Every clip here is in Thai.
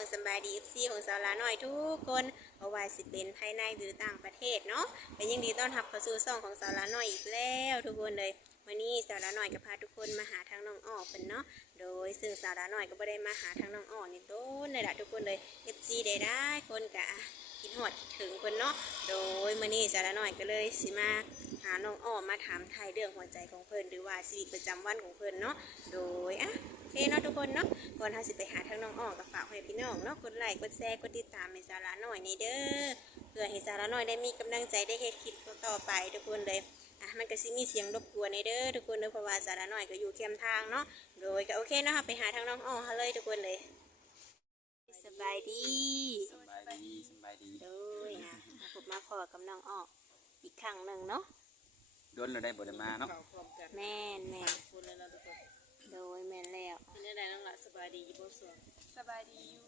สบายดีFCของสาวลาหน่อยทุกคนเพราะว่าสิเป็นภายในหรือต่างประเทศเนาะเป็นยินดีต้อนรับเข้าสู่ช่องของสาวลาหน่อยอีกแล้วทุกคนเลยวันนี้สาวลาหน่อยก็พาทุกคนมาหาทางน้องอ้อเป็นเนาะโดยซึ่งสาวลาหน่อยก็ไม่ได้มาหาทางน้องอ้อนี่โดนเลยล่ะทุกคนเลย FC ได้คนกะคิดฮอดคิดถึงคนเนาะโดยมื้อนี้สาวลาหน่อยก็เลยสิมาหาน้องอ้อมาถามไทยเรื่องหัวใจของเพิ่นหรือว่าชีวิตประจำวันของเพิ่นเนาะโดยโอเคเนาะทุกคนเนาะก่อนที่จะไปหาทางน้องอ้อก็ฝากให้พี่น้องเนาะกดไลค์กดแชร์กดติดตามให้สาระหน่อยในเด้อเพื่อให้สาระหน่อยได้มีกำลังใจได้เฮ็ดคลิปต่อไปทุกคนเลยมันก็สิมีเสียงรบกวนในเด้อทุกคนเด้อเพราะว่าสาระหน่อยก็อยู่เข้มทางเนาะโดยก็โอเคเนาะไปหาทางน้องอ้อเลยทุกคนเลยสบายดีสบายดีโดยมาพบมาพอกับน้องอ้ออีกครั้งหนึ่งเนาะโดนเราได้บ่ได้มาเนาะแม่นคนเลยนะทุกคนโดยแม่นแล้วเป็นยังไงน้องละสบายดีอยู่บ่สวงสบายดีอยู่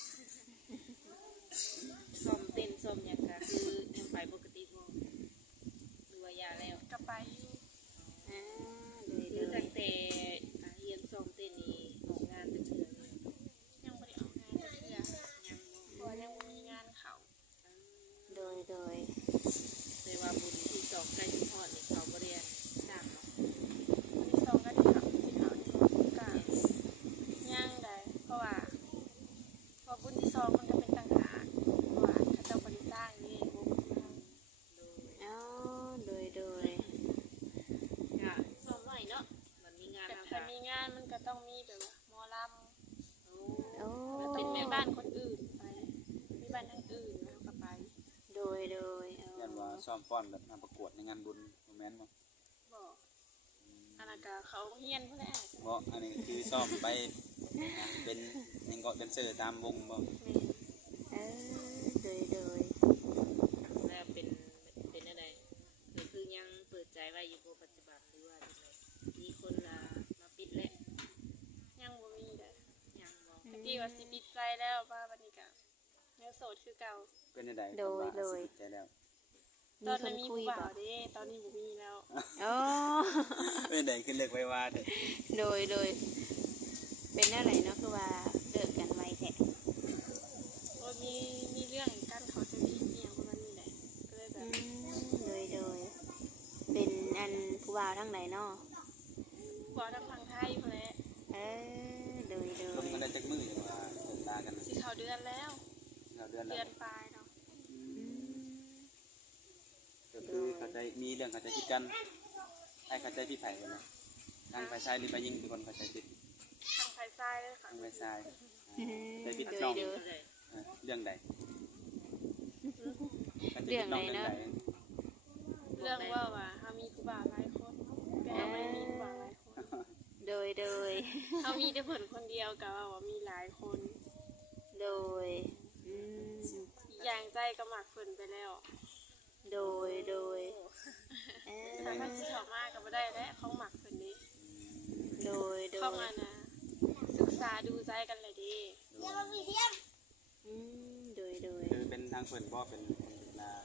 ซ้อมเต้นซ้อมหยังกะคือยังไปปกติบ่หรือว่ายาแล้วก็ไปอยู่คือตั้งแต่เรียนซ้อมเต้นนี่ออกงานจะเถื่อเลยยังบ่ได้ออกงานจะเถื่อยังบ่ยังบ่มีงานเข้าโดยแต่ว่าบุญที่สองใกล้สิฮอดนี่เขาบ่ได้จ้างเนาะบุญที่สองก็ที่เขาสิเขาที่ก็ย่างได้เพราะว่าบุญที่สองมันก็เป็นต่างหากเพราะว่าเขาเจ้าบริจาคนี่วงทางโดยก็ซ้อมไว้เนาะมันมีงานถ้ามีงานมันก็ต้องมีแบบว่าหมอลำแล้วเป็นแม่บ้านคนอื่นไปมีบ้านทางอื่นแล้วก็ไปโดยยันว่าซ้อมฟ้อนแบบงานประกวดในงานบุญโมเมนต์บ่บอกอันนั้นก็เขาเฮียนพุ่นแหละบ่อันนี้คือซ้อมไปเป็นยังก็แดนเซอร์ตามวงบ่โดยแล้วเป็นอะไรคือยังเปิดใจไว้อยู่ปัจจุบันหรือว่ามีคนมาปิดแล้วยังบ่มีเด้อยังบ่ตะกี้ว่าสิปิดใจแล้วว่าวันนี้ก็ยังโสดคือเก่าเป็นจังได๋โดยใจแล้วตอนนั้นมีผู้บ่าวเด้ตอนนี้บ่มีแล้วเป็นไดขึ้นเลิกไว้ว่าเด้โดยเป็นอะไรเนาะคือว่าเลิกกันไวแท้มีเรื่องกันเขาจะมีเมียประมาณนี้แหละก็เลยแบบโดยเป็นอันผู้บ่าวทั้งไหนเนาะบ่าวทางฝั่งไทยพุ่นแหละโดยลงกันได้จักมื้อจังว่าตากันสิเข้าเดือนแล้วเดือนปลายเนาะก็คือเข้าใจมีเรื่องเข้าใจผิดกันให้เข้าใจผิดไผกันนะทางฝ่ายชายหรือฝ่ายหญิงเป็นคนเข้าใจผิดทางฝ่ายชายเลยค่ะทางฝ่ายชายใจผิดน้องเรื่องใดเรื่องไหนเนาะเรื่องว่าเขามีผู้บ่าวหลายคนแต่เขาไม่มีผู้บ่าวหลายคนโดยเขามีแต่คนคนเดียวกับว่ามีหลายคนโดยอย่างใจก็หมักเพิ่นไปแล้วโดยถ้ามันสิเข้ามาก็บ่ได้แล้วเขาหมักเพิ่นนี้โดยเข้ามานะศึกษาดูใจกันเลยดิโดยคือเป็นทางเพิ่นบ่เป็นคนลา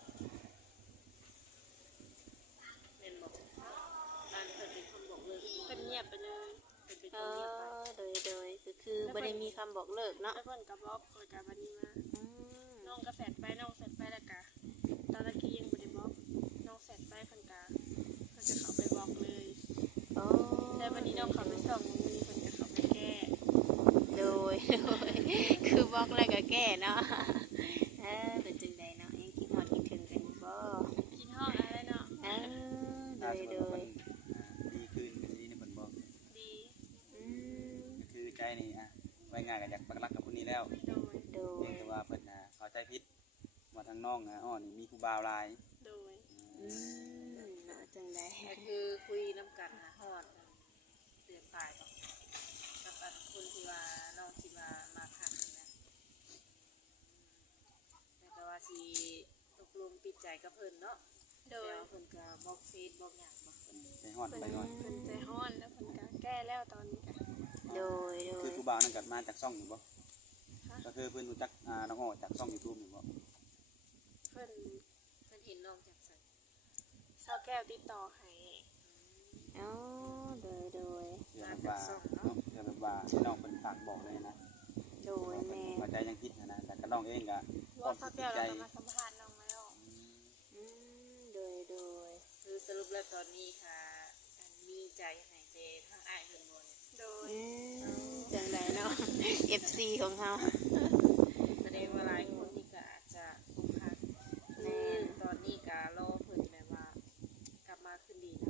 เป็นบอกบ้านเพิ่นเป็นคนบอกเลิกเพิ่นเงียบไปเลยเป็นคนเงียบไปโดยคือบ่ได้มีคำบอกเลิกเนาะแล้วเพิ่นก็บล็อกแล้วก็บัดนี้มาน้องก็แซดไปแล้วก็ตอนตะกี้ยังบ่ได้บล็อกน้องแซดไปเพิ่นจะเข้าไปบล็อกเลยแต่วันนี้น้องเข้าไปส่องมื้อนี้เพิ่นก็เข้าไปแก้โดยคือบล็อกแล้วก็แก้เนาะเป็นจังไดเนาะยังคิดฮอดคิดถึงกันอยู่บ่คิดฮอดอะไรเนาะโดยดีขึ้นก็สินี่เพิ่นบ่ดีก็คือใจนี่ไว้ง่ายก็อยากปักหลักกับคนนี้แล้วโดยแต่ว่าเพิ่นเข้าใจผิดว่าทางน้องอ้อนี่มีผู้บ่าวหลายโดยจังได๋คือคุยน้ำกันฮอดเดือนปลายกับคนที่ว่าน้องคิดว่ามาพักนะแต่ว่าสิตกลงปิดใจกับเพิ่นเนาะโดยเพิ่นก็บล็อกเฟซบล็อกหยังบ่ใจฮ้อนไปก่อนเพิ่นใจฮ้อนแล้วเพิ่นก็แก้แล้วตอนนี้ก็โดยคือผู้บ่าวนั่นก็มาจากช่องอยู่บ่ก็คือเพิ่นรู้จักน้องอ้อจากช่อง YouTube อยู่บ่เพิ่นเห็นน้องจากไสเซาแก้วติดต่อให้โดยแบบว่าให้น้องเป็นฝากบอกเลยนะโดยแม่เข้าใจยังผิดนะแต่ก็น้องเองก็ว่าสักเดียวเราก็มาสัมภาษณ์น้องแล้วโดยคือสรุปแล้วตอนนี้ค่ะอันมีใจให้เจทางอ้ายเพิ่นบ่เนี่ยโดยจังไดเนาะ FC ของเฮาแสดงว่าหลายคนนี่ก็อาจจะอกหักแม่ตอนนี้ก็รอเพิ่นแบบว่ากลับมาคืนดีนะ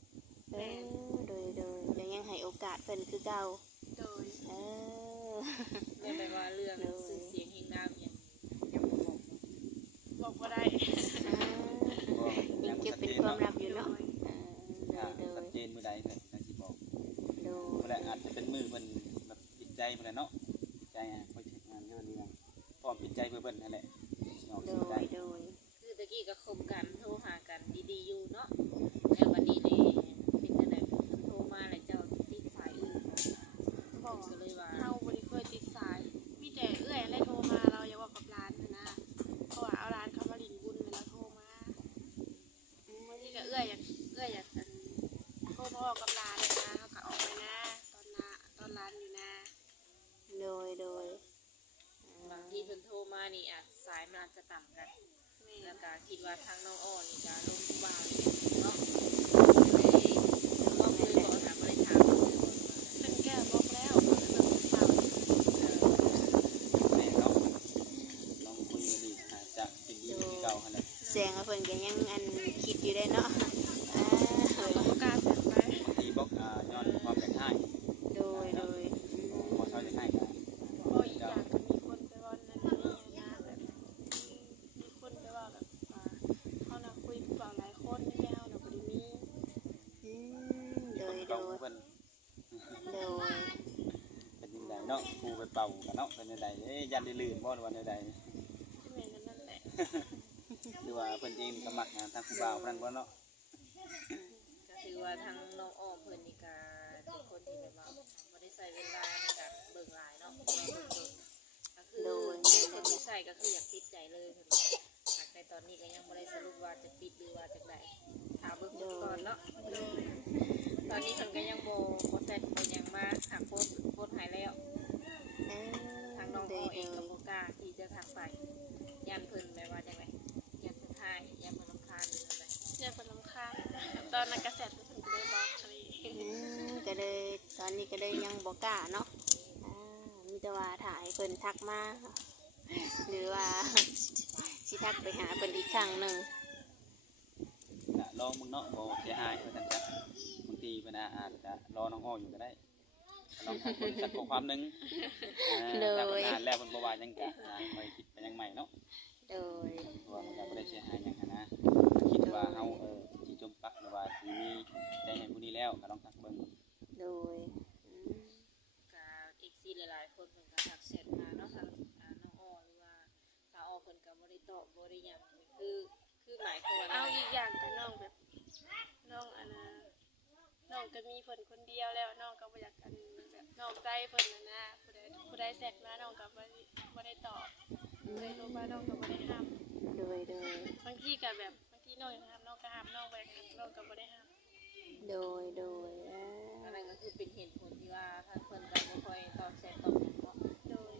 โดยยังให้โอกาสเพิ่นคือเก่าโดยเออแม่นแบบว่าเรื่องชื่อเสียงแห่งนามหยังยังบ่บอกเนาะบอกว่าได้ยังเก็บเป็นความลับอยู่เนาะชัดเจนมื้อใดเลยจังสิบอกโดยเมื่อไรอาจจะเป็นมือเพิ่นแบบปิดใจเมื่อไรเนาะปิดใจคอยเช็คงานเรื่องนี้พร้อมปิดใจเพื่อเพิ่นนั่นแหละสิออกโดสิได้ยคือตะกี้ก็คบกันโทรหากันดีๆอยู่เนาะแล้ววันนี้นี่เป็นจังได๋เพิ่นโทรมาแล้วเจ้าติดสายอื่นบอกก็เลยว่าเฮาบ่ได้เคยติดสาย มีแต่เอื้อยอะไรโทรมาเราอย่าว่ากับร้านนะเพราะว่าเอาร้านเขามาลินบุญแล้วโทรมาบางทีก็เอื้อยอยากกันโทรมาบอกกับร้านเลยนะเขาก็ออกไปนะตอนร้านอยู่นะโดยบางทีเพิ่นโทรมานี่อาจสายมันอาจจะต่ำกันแม่แล้วก็คิดว่าทางน้องอ้อนี่ก็ลงทุกบ่าวนี่เนาะเลยก็คือบอกถามบ่ได้ถามเป็นแก้วบอกแล้วเรื่องเศร้าแม่เนาะลองคุยกันดีอาจจะเป็นดีที่เก่าขนาดแสงว่าเพิ่นก็ยังอันคิดอยู่ได้เนาะเขาก็บ่กล้าแสงไปบางทีบอกย้อนความอยากให้โดยพอเขาจะให้กันเพราะอีกอย่างก็มีคนไปว่านั่นนี่นะแบบมีคนไปว่าแบบเขาน่ะคุยกับเปล่าหลายคนไม่ได้เฮาน่ะบ่ได้มีโดคนยเก่าเพิ่นเป็นยังไงเนาะครูไปเป่ากันเนาะเป็นยังไงยันได้ลื่นบ่วันใดที่แม่นั่นแหละหรือว่าเพิ่นเองสมัครงานทางครูบ่าวนั่นบ่เนาะก็ถือว่าทางน้องอ้อมเพิ่นนี่ก็เป็นคนที่แบบว่าบ่ได้ใช้เวลาในการเบิ่งหลายเนาะเบิ่งก็คือคนที่ใช้ก็คืออยากติดใจเลยเพิ่นหากในตอนนี้ก็ยังบ่ได้สรุปว่าจะปิดหรือว่าจังไดถามเบิ่งก่อนเนาะตอนนี้เพิ่นก็ยังบ่เสร็จเพิ่นยังมาหาโพสต์ให้แล้ว ทางน้องอ้อเองก็บ่กล้าที่จะทักไปยันเพิ่นแบบว่าจังไดยันเพิ่นให้ยันเพิ่นรำคาญหรืออะไรอย่าเป็นลำคาญตอนนั้นกระแสเพิ่นก็ได้บอกอะไรก็เลยตอนนี้ก็เลยยังบ่กล้าเนาะมีแต่ว่าถ่ายเพิ่นทักมาหรือว่าสิทักไปหาเพิ่นอีกครั้งหนึ่งลองมึงเนาะบ่เสียหายเพิ่นจังซั่นบางทีเพิ่นอาจจะรอน้องอ้ออยู่ก็ได้ลองทักเพิ่นสักข้อความนึงถ้าเพิ่นอ่านแล้วเพิ่นบ่ว่าหยังก็ไปคิดไปยังใหม่เนาะโดยว่ามันก็บ่ได้เสียหายหยังหั้นนะคิดว่าเฮาสิจมปักหรือว่าสิมีใจให้ผู้นี้แล้วก็ลองทักเบิ่งโดยก็อีกซีหลายๆคนเพิ่นก็ทักแชทมาเนาะทางน้องอ้อหรือว่าสาวอ้อเพิ่นก็บ่ได้ตอบบ่ได้หยังคือหมายความว่าเอาอีกอย่างกับน้องแบบน้องน้องก็มีเพิ่นคนเดียวแล้วน้องก็บ่อยากกันแบบนอกใจเพิ่นนะผู้ใดแซกมาน้องก็บ่ได้ตอบเลยรู้ว่าน้องก็บ่ได้ห้ามโดยบางทีก็แบบบางทีน้องอยากห้ามน้องก็ห้ามน้องบ่อยากน้องก็บ่ได้ห้ามโดยอันนั้นก็คือเป็นเหตุผลที่ว่าทางเพิ่นก็บ่ค่อยตอบแชทตอบหยังเนาะโดย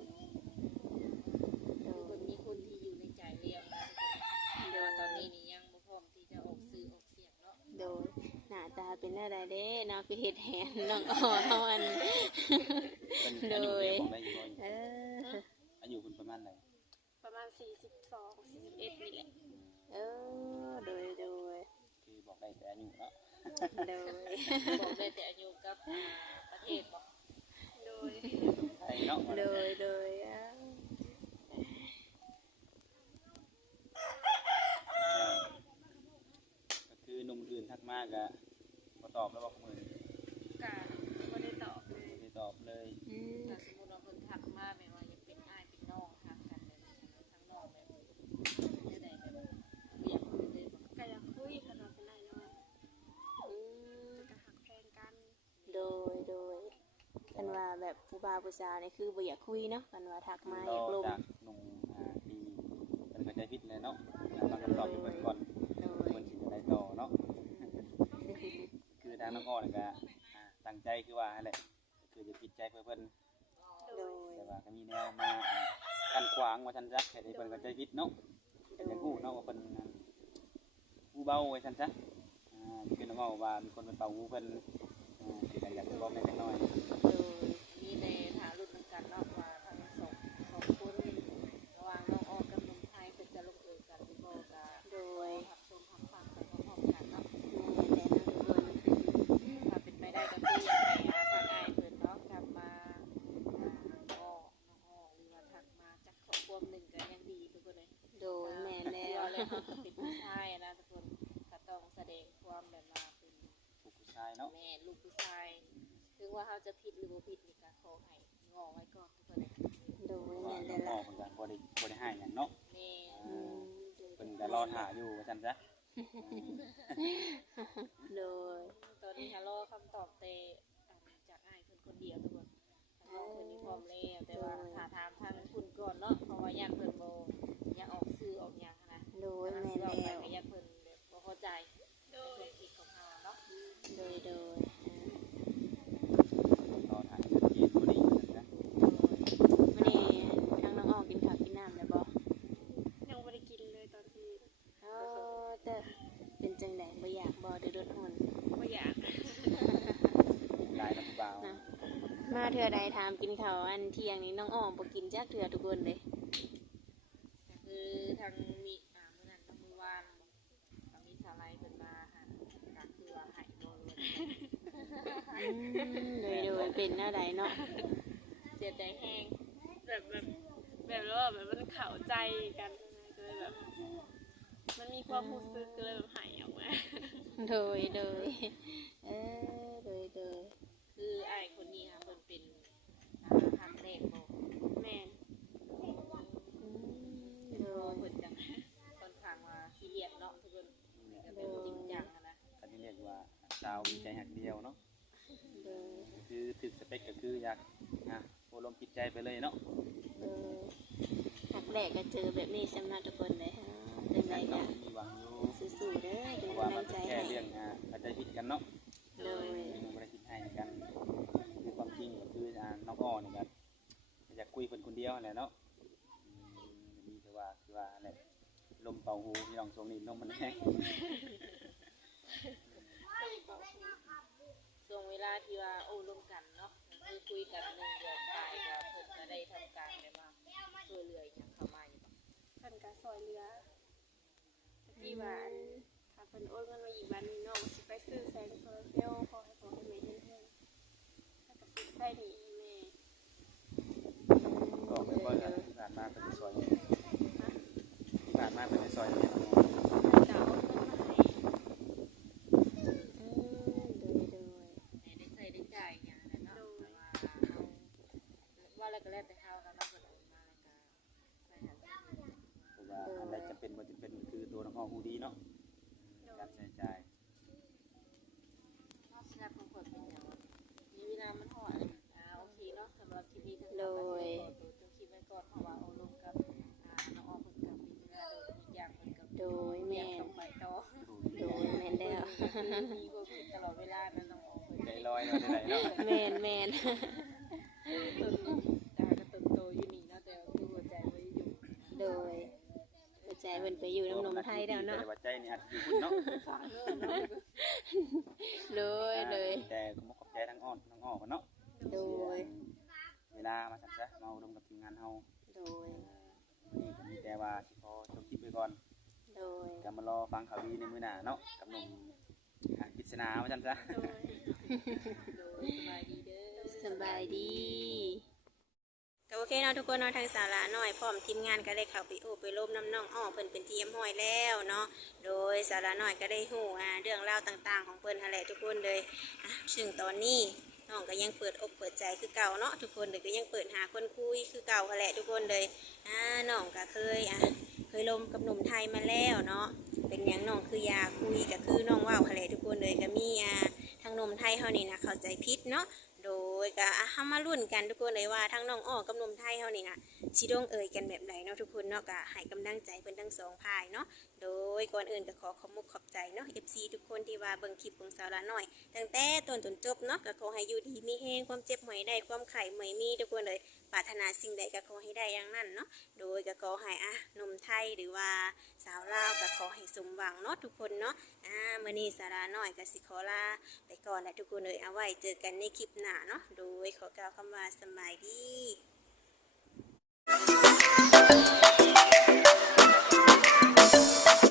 คือเพิ่นมีคนที่อยู่ในใจแล้วนะแต่ว่าตอนนี้นี่ยังบ่พร้อมที่จะออกสื่อออกเสียงเนาะโดยหน้าตาเป็นอะไรเด้เนาะคือเฮ็ดแหนน้องอ้อเฮาอันเพิ่นอายุเรียกของได้อยู่บ่เอออายุเพิ่นประมาณใดประมาณ42 41นี่แหละโดยคือบอกได้แต่อายุเนาะโดยบอกได้แต่อายุกับประเทศบ่โดยไทยเนาะโดยก็คือหนุ่มอื่นทักมาก็บ่ตอบแล้วบอกมือก็บ่ได้ตอบเลยไม่ตอบเลยถ้าสมมุติว่าเพิ่นทักมาแบบว่ายังเป็นอ้ายเป็นน้องทางกันแบบนี้ทั้งน้องแบบจะได้แบบเรียกเพิ่นเลยบ่ก็อยากคุยขนาดเป็นไรน้องก็หักแพงกันโดยกันว่าแบบผู้บ่าวผู้สาวนี่คือบ่อยากคุยเนาะกันว่าทักมาอยากลมจากหนุ่มที่เป็นเข้าใจผิดเลยเนาะฟังคำตอบอยู่เพิ่นก่อนโดยเพิ่นสิจะได้ต่อเนาะคือทางน้องอ้อนี่ก็ตั้งใจคือว่าหั่นแหละคือจะผิดใจเพื่อเพิ่นโดยแต่ว่าก็มีแนวมากันขวางว่าซั่นซะให้ได้เพิ่นเข้าใจผิดเนาะก็อยากฮู้เนาะว่าเพิ่นหูเบาไว้ซั่นซะคือน้องเว้าว่ามีคนไปเป่าหูเพิ่นคืออยากจะบอกแม่จักหน่อยโดยมีในถารุ่นนำกันเนาะว่าทั้งสองคนระหว่างน้องออกกับนมไทยเป็นจะลงเอยกันหรือบ่ก็โดยหับชมหับฟังไปพร้อมๆกันเนาะแม่แต่ทุกคนถ้าเป็นไปได้ก็คืออยากให้ทางอ้ายเพิ่นเนาะกลับมาน้องอ้อหรือว่าทักมาจักครอบครัวหนึ่งก็ยังดีทุกคนเลยโดยแม่แล้เชื่อวเลยค่ะเป็นผู้ชายนะทุกคนก็ต้องแสดงความแบบมาเป็นผู้ชายเนาะแม่ลูกผู้ชายถึงว่าเขาจะผิดหรือบ่ผิดนี่ก็ขอให้งอไว้ก่อนทุกคนเลยโดยว่าแม่น้แล้องวเว้าเพิ่นก็บ่ได้ให้หยังเนาะแม่อืมเพิ่นก็รอท่าอยู่ว่าซั่นซะโดยตอนนี้ฮัลโหลคำตอบเตจากอ้ายเพิ่นคนเดียวทุกคนทางน้องเพิ่นมีพร้อมแล้วแต่ว่าถ้าถามทางคุณก่อนเนาะเพราะว่าย่านเพิ่นบ่อยากออกสื่อออกหยังนะโดยทางแม่สิออกไปแล้วก็ย่านเพิ่นแบบบ่เข้าใจในความคิดของเฮาเนาะโดยรอท่าชัดเจนบ่ได้ว่าซั่นซะวันนี้ทางน้องออกกินข้าวกินน้ำแล้วบ่ยังบ่ได้กินเลยตอนที่อ๋อแต่เป็นจังไดบ่อยากบ่เดือดร้อนบ่อยากหลายแล้วผู้บ่าวนะมาเทื่อใดถามกินข้าวอันเที่ยงนี้น้องอ้อมบ่กินจักเทื่อทุกคนเลยก็คือทางมีมื้อนั้นทางมื้อวานก็มีสาลายเพิ่นมาค่ะก็คือว่าให้บ่เลยโดยเป็นแนวใดเนาะเสียใจแฮงแบบว่าแบบมันเข้าใจกันนะก็เลยแบบ มันมีความรู้สึกก็เลยแบบหายออกมาโดยเออคืออ้ายคนนี้ค่ะเพิ่นเป็นครั้งแรกบ่แม่นโดโอ้ยเพิ่นจังค่อนข้างว่าซีเรียสเนาะทุกคนก็เป็นจริงจังอะนะก็ที่เรียกว่าสาวมีใจหักเดียวเนาะโดยคือถึกสเปคก็คืออยากโอลมจิตใจไปเลยเนาะหักแรกก็เจอแบบนี้สำนักทุกคนเลยฮะจังไดงั้นก็เรามีหวังอยู่สู้ๆเด้อเป็นว่ากำมัลันงใจแค่ให้เรื่องเข้าใจผิดกันเนาะโดยมีบ่ได้คิดให้กันคือความจริงก็คือน้องอ้อนี่ก็อยากคุยเพิ่นคนเดียวนั่นแหละเนาะดีคือว่าแหละลมเป่าหูพี่น้องช่วงนี้ลมมันแห้งช่วงเวลาที่ว่าโอ้ร่วมกันเนาะคือคุยกัน1 เดือนไปก็เพิ่นก็ได้ทำการแบบว่าช่วยเหลืออย่างเข้ามาอยู่บ่เพิ่นก็ซอยเรือตะกี้ว่าอันถ้าเพิ่นโอนเงินมาอีกวันนี้น้องสิไปซื้อแสงโซลาร์เซลล์ขอให้พ่อให้แม่เฮ็ดให้แล้วก็สิใส่หนี้แม่ก็ไม่ว่าที่ผ่านมาเป็นซอยที่ผ่านมาเป็นซอยเนี่ยจะเอาเงินมาให้ได้ใช้ได้จ่ายอย่างนั้นเนาะแต่ว่าเฮาว่าแล้วก็แล้วแต่เฮาแล้วเนาะเพิ่นโอนมาแล้วก็ใส่หันใส่นี่เพราะว่าอันใดจะเป็นบ่จะเป็นคือตัวน้องอ้อฮู้ดีเนาะการใช้จ่ายนอกจากของคนเป็นอย่างมีเวลามันหอดโอเคเนาะสำหรับคลิปนี้ทั้งหมดก็ขอตัวจบคลิปไว้ก่อนเพราะว่าเอาลงกับน้องออมเพิ่นกับมีเวลาโดยอีกอย่างเพิ่นกับโดยแม่ต้องไปต่อโดยแม่นแล้วมีความผิดตลอดเวลานะน้องออมเพิ่นใจลอยเนาะได้เนาะแม่นก็เติบโตอยู่นี่เนาะแต่คือหัวใจไว้อยู่โดยหัวใจเพิ่นไปอยู่น้ำนมไทยแล้วเนาะแต่ว่าใจนี่อาจอยู่พุ่นเนาะฟังเนาะเนาะเลยแต่ก็บ่ขอบใจทั้งอ้อนน้องอ้อเนาะโดยเวลามาสั่นซะมาร่วมกับทีมงานเฮาโดยนี่ก็มีแต่ว่าสิขอจบคลิปไว้ก่อนโดยก็มารอฟังข่าวดีในมื้อหน้าเนาะกับหนุ่มปริศนาว่าซั่นซะโดยโดยสบายดีเด้อสบายดีก็โอเคเนาะทุกคนเนาะทางสาระน้อยพร้อมทีมงานก็ได้เข้าไปโอบไปร่มน้ำน้องอ้อเพิ่นเป็นทีมห้อยแล้วเนาะโดยสาระน้อยก็ได้ฮู้เรื่องราวต่างๆของเพิ่นหั่นแหละทุกคนเลยซึ่งตอนนี้น้องก็ยังเปิดอกเปิดใจคือเก่าเนาะทุกคนเลยก็ยังเปิดหาคนคุยคือเก่าหั่นแหละทุกคนเลยน้องก็เคยลมกับหนุ่มไทยมาแล้วเนาะเป็นหยังน้องคืออยากคุยก็คือน้องว่าวหั่นแหละทุกคนเลยก็มีทางหนุ่มไทยเฮานี่นะเข้าใจผิดเนาะโดยก็เฮามาลุ้นกันทุกคนเลยว่าทั้งน้องอ้อกับหนุ่มไทยเฮานี่นะสิลงเอยกันแบบใดเนาะทุกคนเนาะก็ให้กำลังใจเพิ่นทั้งสองฝ่ายเนาะโดยก่อนอื่นก็ขอขอบมุกขอบใจเนาะ FC ทุกคนที่ว่าเบิ่งคลิปของสาวละน้อยตั้งแต่ต้นจนจบเนาะก็ขอให้อยู่ดีมีแฮงความเจ็บหวยได้ความไข้หวยมีทุกคนเลยปรารถนาสิ่งใดก็ขอให้ได้อย่างนั้นเนาะโดยก็ขอให้หนุ่มไทยหรือว่าสาวลาวก็ขอให้สมหวังเนาะทุกคนเนาะมื้อนี้สาวละน้อยก็สิขอลาไปก่อนแหละทุกคนเลยเอาไว้เจอกันในคลิปหน้าเนาะโดยขอกล่าวคำว่าสำบายดี